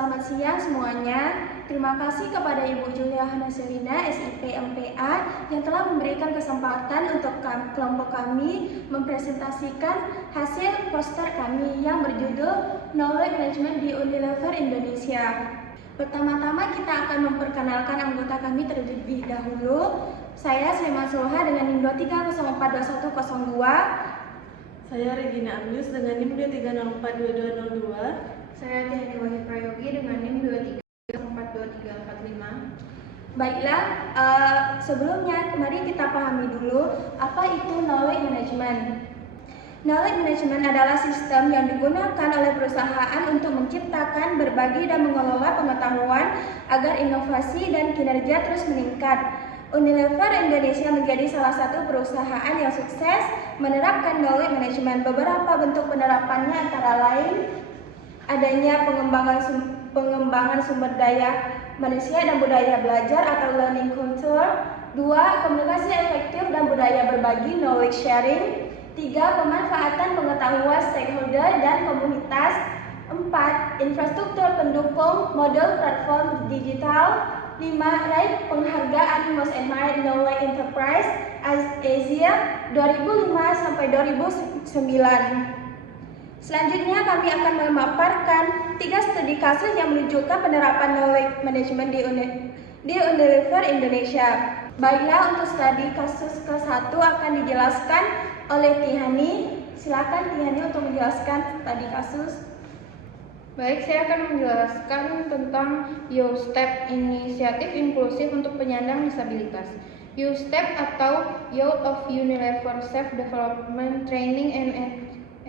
Selamat siang semuanya. Terima kasih kepada Ibu Julia Hanaselina, SIP MPA, yang telah memberikan kesempatan untuk kelompok kami mempresentasikan hasil poster kami yang berjudul Knowledge Management di Unilever Indonesia. Pertama-tama kita akan memperkenalkan anggota kami terlebih dahulu. Saya Sriman Soha dengan NIM 23042102. Saya Regina Agnes dengan NIM 23042202. Saya Tiani Wahid Prayogi dengan NIM 23042345. Baiklah, sebelumnya mari kita pahami dulu apa itu knowledge management. Knowledge management adalah sistem yang digunakan oleh perusahaan untuk menciptakan, berbagi, dan mengelola pengetahuan agar inovasi dan kinerja terus meningkat. Unilever Indonesia menjadi salah satu perusahaan yang sukses menerapkan knowledge management. Beberapa bentuk penerapannya antara lain adanya pengembangan sumber daya manusia dan budaya belajar atau learning culture. 2. Komunikasi efektif dan budaya berbagi, knowledge sharing. 3. Pemanfaatan pengetahuan stakeholder dan komunitas. 4. Infrastruktur pendukung, model platform digital. 5. Raih penghargaan Most Admired Knowledge Enterprise Asia 2005-2009. Selanjutnya kami akan memaparkan 3 studi kasus yang menunjukkan penerapan knowledge management di Unilever Indonesia. Baiklah, untuk studi kasus ke-1 akan dijelaskan oleh Tihani. Silakan Tihani untuk menjelaskan studi kasus. Baik, saya akan menjelaskan tentang YOSTEP, Inisiatif Inklusif untuk Penyandang Disabilitas. YOSTEP atau Youth of Unilever Self Development Training and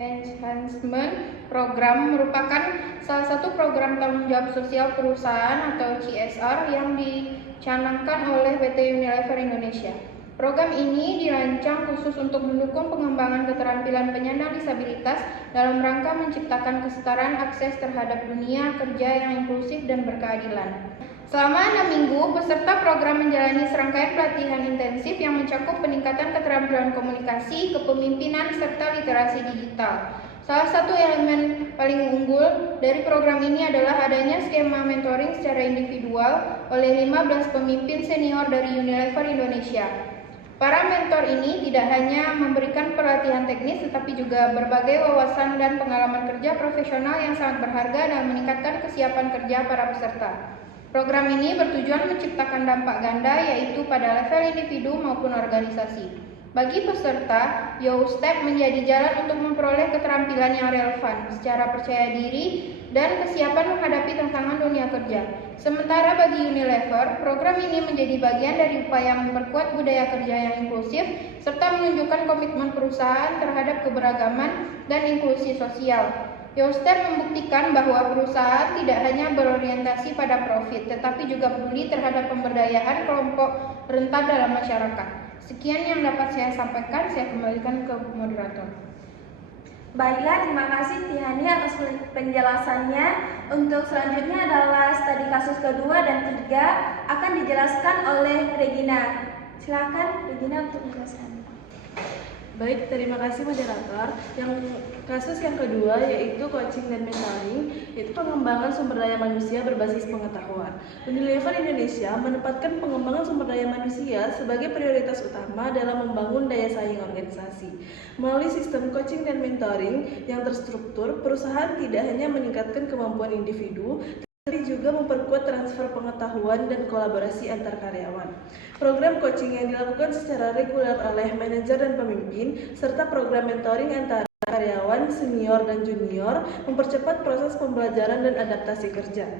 Enhancement Program merupakan salah satu program tanggung jawab sosial perusahaan atau CSR yang dicanangkan oleh PT Unilever Indonesia. Program ini dirancang khusus untuk mendukung pengembangan keterampilan penyandang disabilitas dalam rangka menciptakan kesetaraan akses terhadap dunia kerja yang inklusif dan berkeadilan. Selama 6 minggu, peserta program menjalani serangkaian pelatihan intensif yang mencakup peningkatan keterampilan komunikasi, kepemimpinan, serta literasi digital. Salah satu elemen paling unggul dari program ini adalah adanya skema mentoring secara individual oleh 15 pemimpin senior dari Unilever Indonesia. Para mentor ini tidak hanya memberikan pelatihan teknis, tetapi juga berbagai wawasan dan pengalaman kerja profesional yang sangat berharga dan meningkatkan kesiapan kerja para peserta. Program ini bertujuan menciptakan dampak ganda, yaitu pada level individu maupun organisasi. Bagi peserta, YOSTEP menjadi jalan untuk memperoleh keterampilan yang relevan, secara percaya diri, dan kesiapan menghadapi tantangan dunia kerja. Sementara bagi Unilever, program ini menjadi bagian dari upaya memperkuat budaya kerja yang inklusif, serta menunjukkan komitmen perusahaan terhadap keberagaman dan inklusi sosial. YOSTEP membuktikan bahwa perusahaan tidak hanya berorientasi pada profit, tetapi juga peduli terhadap pemberdayaan kelompok rentan dalam masyarakat. Sekian yang dapat saya sampaikan, saya kembalikan ke moderator. Baiklah, terima kasih Tihani atas penjelasannya. Untuk selanjutnya adalah studi kasus kedua dan 3 akan dijelaskan oleh Regina. Silakan Regina untuk menjelaskan. Baik, terima kasih moderator. Kasus yang kedua yaitu coaching dan mentoring, yaitu pengembangan sumber daya manusia berbasis pengetahuan. Unilever Indonesia menempatkan pengembangan sumber daya manusia sebagai prioritas utama dalam membangun daya saing organisasi. Melalui sistem coaching dan mentoring yang terstruktur, perusahaan tidak hanya meningkatkan kemampuan individu, tapi juga memperkuat transfer pengetahuan dan kolaborasi antar karyawan. Program coaching yang dilakukan secara reguler oleh manajer dan pemimpin, serta program mentoring antara karyawan, senior, dan junior mempercepat proses pembelajaran dan adaptasi kerja.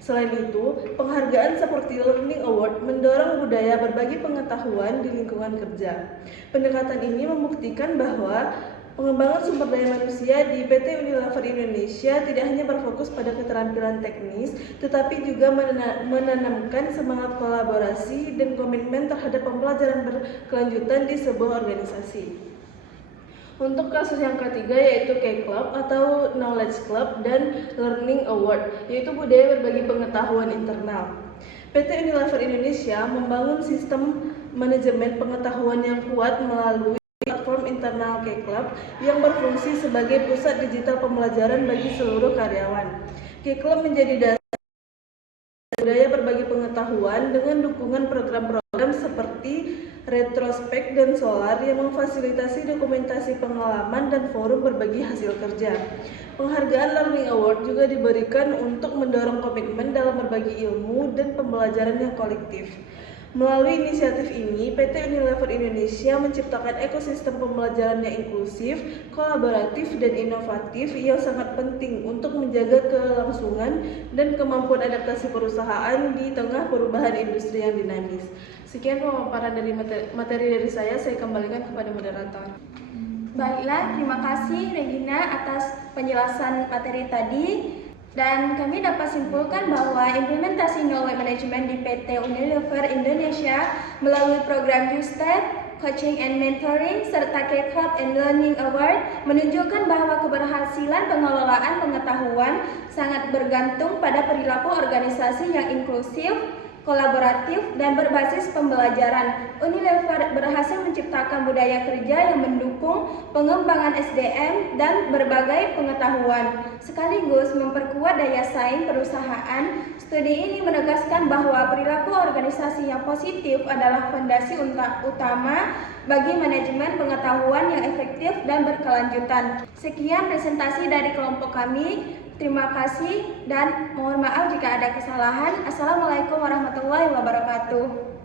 Selain itu, penghargaan seperti Learning Award mendorong budaya berbagi pengetahuan di lingkungan kerja. Pendekatan ini membuktikan bahwa pengembangan sumber daya manusia di PT Unilever Indonesia tidak hanya berfokus pada keterampilan teknis, tetapi juga menanamkan semangat kolaborasi dan komitmen terhadap pembelajaran berkelanjutan di sebuah organisasi. Untuk kasus yang ketiga yaitu K-Club atau Knowledge Club dan Learning Award, yaitu budaya berbagi pengetahuan internal. PT Unilever Indonesia membangun sistem manajemen pengetahuan yang kuat melalui platform internal K-Club yang berfungsi sebagai pusat digital pembelajaran bagi seluruh karyawan. K-Club menjadi dasar pengetahuan dengan dukungan program-program seperti Retrospek dan Solar yang memfasilitasi dokumentasi pengalaman dan forum berbagi hasil kerja. Penghargaan Learning Award juga diberikan untuk mendorong komitmen dalam berbagi ilmu dan pembelajaran yang kolektif. Melalui inisiatif ini, PT Unilever Indonesia menciptakan ekosistem pembelajaran yang inklusif, kolaboratif, dan inovatif yang sangat penting untuk menjaga kelangsungan dan kemampuan adaptasi perusahaan di tengah perubahan industri yang dinamis. Sekian pemaparan dari materi dari saya kembalikan kepada moderator. Baiklah, terima kasih Regina atas penjelasan materi tadi. Dan kami dapat simpulkan bahwa implementasi knowledge management di PT Unilever Indonesia melalui program USTEP, Coaching and Mentoring, serta K-Club and Learning Award menunjukkan bahwa keberhasilan pengelolaan pengetahuan sangat bergantung pada perilaku organisasi yang inklusif, kolaboratif, dan berbasis pembelajaran. Unilever berhasil menciptakan budaya kerja yang mendukung pengembangan SDM dan berbagai pengetahuan, sekaligus memperkuat daya saing perusahaan. Studi ini menegaskan bahwa perilaku organisasi yang positif adalah fondasi utama bagi manajemen pengetahuan yang efektif dan berkelanjutan. Sekian presentasi dari kelompok kami. Terima kasih dan mohon maaf jika ada kesalahan. Assalamualaikum warahmatullahi wabarakatuh.